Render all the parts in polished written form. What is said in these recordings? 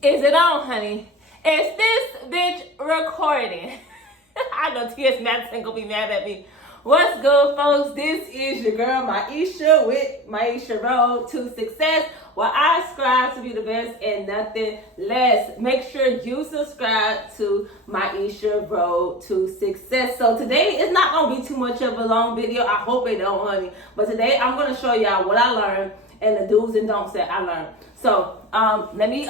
Is it on, honey? Is this bitch recording? I know T.S. Madison gonna be mad at me. What's good, folks? This is your girl Maisha with Maisha Road to Success, where I strive to be the best and nothing less. Make sure you subscribe to Maisha Road to Success. So today it's not gonna be too much of a long video. I hope it don't, honey. But today I'm gonna show y'all what I learned and the do's and don'ts that I learned. So let me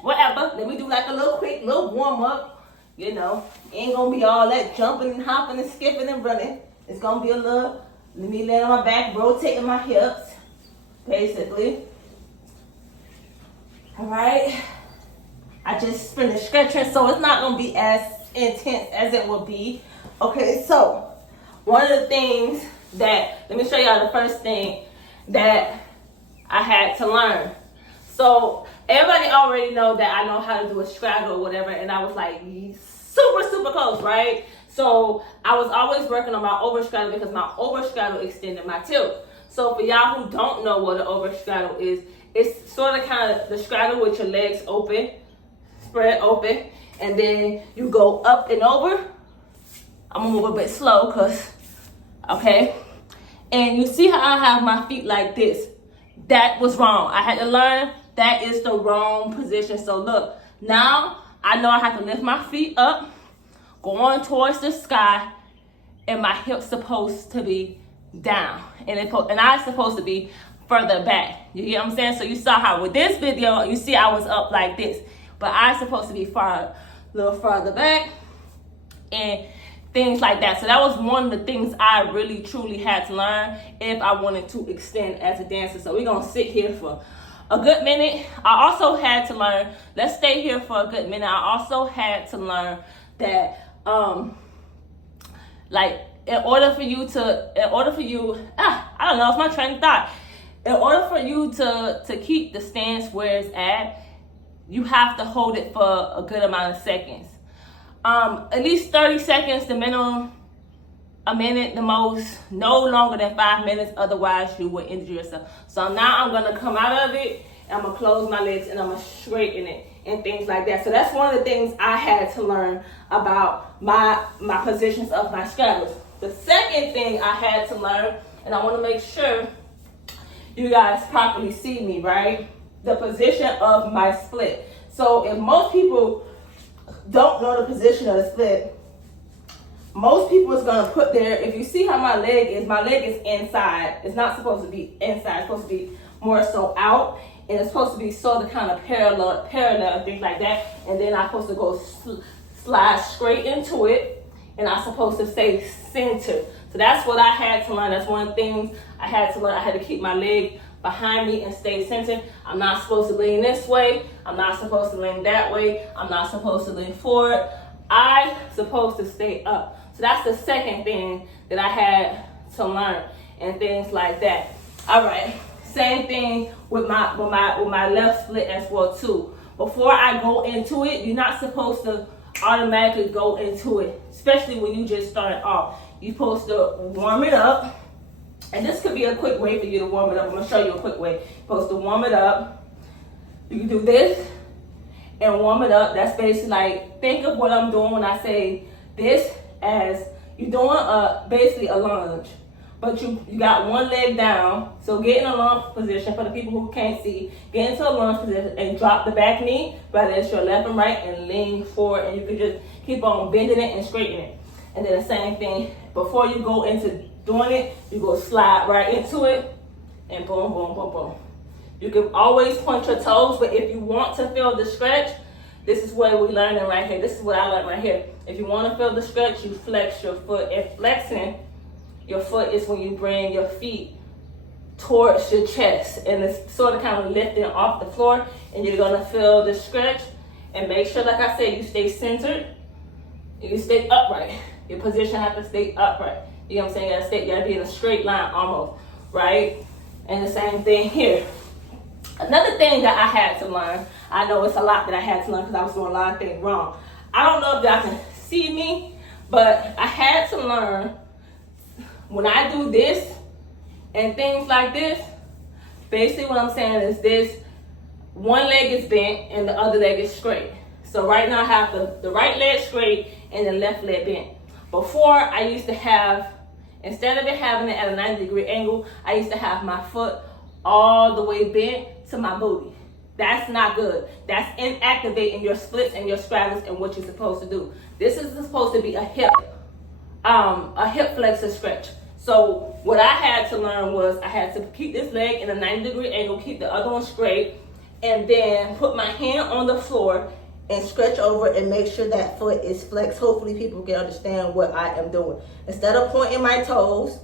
whatever. Let me do like a little warm up. You know, ain't gonna be all that jumping and hopping and skipping and running. It's gonna be a little, let me lay on my back, rotating my hips, basically. All right. I just finished stretching, so it's not gonna be as intense as it would be. Okay, so one of the things that, let me show y'all the first thing that I had to learn. So everybody already know that I know how to do a straddle or whatever, and I was like super close, right? So I was always working on my over straddle because my over straddle extended my tilt. So for y'all who don't know what an over straddle is, it's sort of kind of the straddle with your legs open, spread open, and then you go up and over. I'm gonna move a bit slow because, okay? And you see how I have my feet like this. That was wrong. I had to learn that is the wrong position. So look, now I know I have to lift my feet up, going towards the sky, and my hips supposed to be down. And I'm supposed to be further back. You get what I'm saying? So you saw how with this video, you see I was up like this. But I'm supposed to be a little farther back and things like that. So that was one of the things I really truly had to learn if I wanted to extend as a dancer. So we're gonna sit here for a good minute. I also had to learn, let's stay here for a good minute. I also had to learn that like in order for you, I don't know, it's my train of thought. In order for you to keep the stance where it's at, you have to hold it for a good amount of seconds. At least 30 seconds, the minimum, a minute the most, no longer than 5 minutes, otherwise you will injure yourself. So now I'm gonna come out of it, and I'm gonna close my legs and I'm gonna straighten it and things like that. So that's one of the things I had to learn about my positions of my straddles. The second thing I had to learn, and I wanna make sure you guys properly see me, right? The position of my split. So if most people don't know the position of the split, most people is gonna put their, if you see how my leg is inside. It's not supposed to be inside, it's supposed to be more so out, and it's supposed to be sort of kind of parallel, things like that. And then I'm supposed to go slide straight into it, and I'm supposed to stay centered. So that's what I had to learn. That's one of the things I had to learn. I had to keep my leg behind me and stay centered. I'm not supposed to lean this way. I'm not supposed to lean that way. I'm not supposed to lean forward. I'm supposed to stay up. So that's the second thing that I had to learn and things like that. All right, same thing with my left split as well too. Before I go into it, you're not supposed to automatically go into it, especially when you just start off. You're supposed to warm it up. And this could be a quick way for you to warm it up. I'm gonna show you a quick way. You're supposed to warm it up. You can do this and warm it up. That's basically like, think of what I'm doing when I say this as you're doing basically a lunge. But you got one leg down. So get in a lunge position for the people who can't see. Get into a lunge position and drop the back knee, whether it's your left and right, and lean forward. And you can just keep on bending it and straightening it. And then the same thing, before you go into doing it, you go slide right into it, and boom, boom, boom, boom. You can always point your toes, but if you want to feel the stretch, this is what we're learning right here. This is what I learned right here. If you want to feel the stretch, you flex your foot. And flexing your foot is when you bring your feet towards your chest, and it's sort of kind of lifting off the floor, and you're gonna feel the stretch. And make sure, like I said, you stay centered, you stay upright. Your position has to stay upright. You know what I'm saying? You gotta be in a straight line almost, right? And the same thing here. Another thing that I had to learn, I know it's a lot that I had to learn because I was doing a lot of things wrong. I don't know if y'all can see me, but I had to learn when I do this and things like this, basically what I'm saying is this, one leg is bent and the other leg is straight. So right now I have the right leg straight and the left leg bent. Before, I used to have, instead of it having it at a 90-degree angle, I used to have my foot all the way bent to my booty. That's not good. That's inactivating your splits and your straddles and what you're supposed to do. This is supposed to be a hip flexor stretch. So what I had to learn was I had to keep this leg in a 90-degree angle, keep the other one straight, and then put my hand on the floor and stretch over and make sure that foot is flexed. Hopefully people can understand what I am doing. Instead of pointing my toes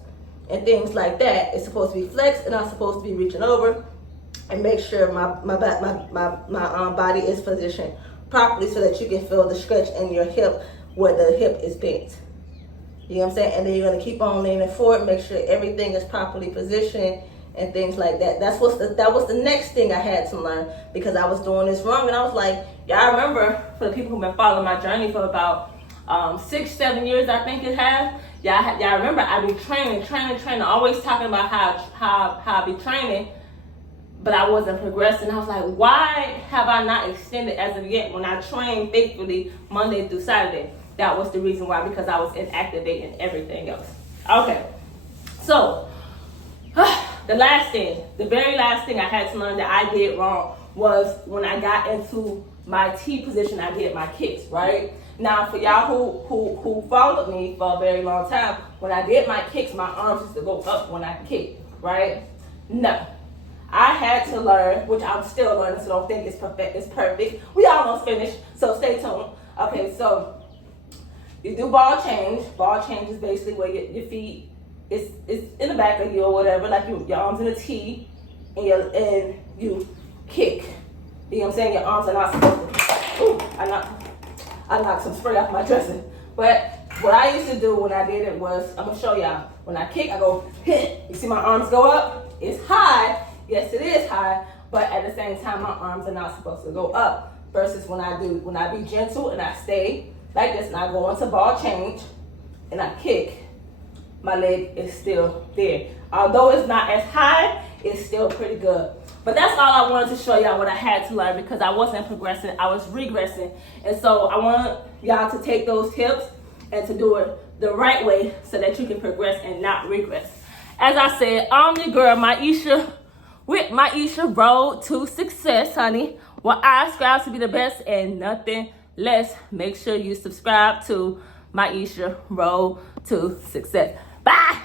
and things like that, it's supposed to be flexed, and I'm supposed to be reaching over and make sure my body is positioned properly so that you can feel the stretch in your hip where the hip is bent. You know what I'm saying? And then you're gonna keep on leaning forward, make sure everything is properly positioned and things like that. That was the next thing I had to learn, because I was doing this wrong, and I was like, yeah, I remember, for the people who've been following my journey for about 6-7 years, I think it has. Yeah, I remember I be training, always talking about how I be training, but I wasn't progressing. I was like, why have I not extended as of yet when I trained faithfully Monday through Saturday? That was the reason why, because I was inactivating everything else. Okay, so the very last thing I had to learn that I did wrong was when I got into my T position, I did my kicks, right? Now, for y'all who followed me for a very long time, when I did my kicks, my arms used to go up when I kicked, right? No. I had to learn, which I'm still learning, so don't think it's perfect. We almost finished, so stay tuned. Okay, so you do ball change. Ball change is basically where your feet is in the back of you or whatever, like your arms in a T, and you kick. You know what I'm saying? Your arms are not supposed to. Ooh, I knocked some spray off my dressing. But what I used to do when I did it was, I'm gonna show y'all. When I kick, I go hit. You see my arms go up? It's high. Yes, it is high, but at the same time, my arms are not supposed to go up. Versus when I be gentle and I stay like this, and I go into ball change and I kick, my leg is still there. Although it's not as high, it's still pretty good. But that's all I wanted to show y'all what I had to learn, because I wasn't progressing, I was regressing. And so I want y'all to take those tips and to do it the right way so that you can progress and not regress. As I said, I'm your girl, Maisha, with Maisha Road to Success, honey. Well, I strive to be the best and nothing less. Make sure you subscribe to Maisha Road to Success. Bye.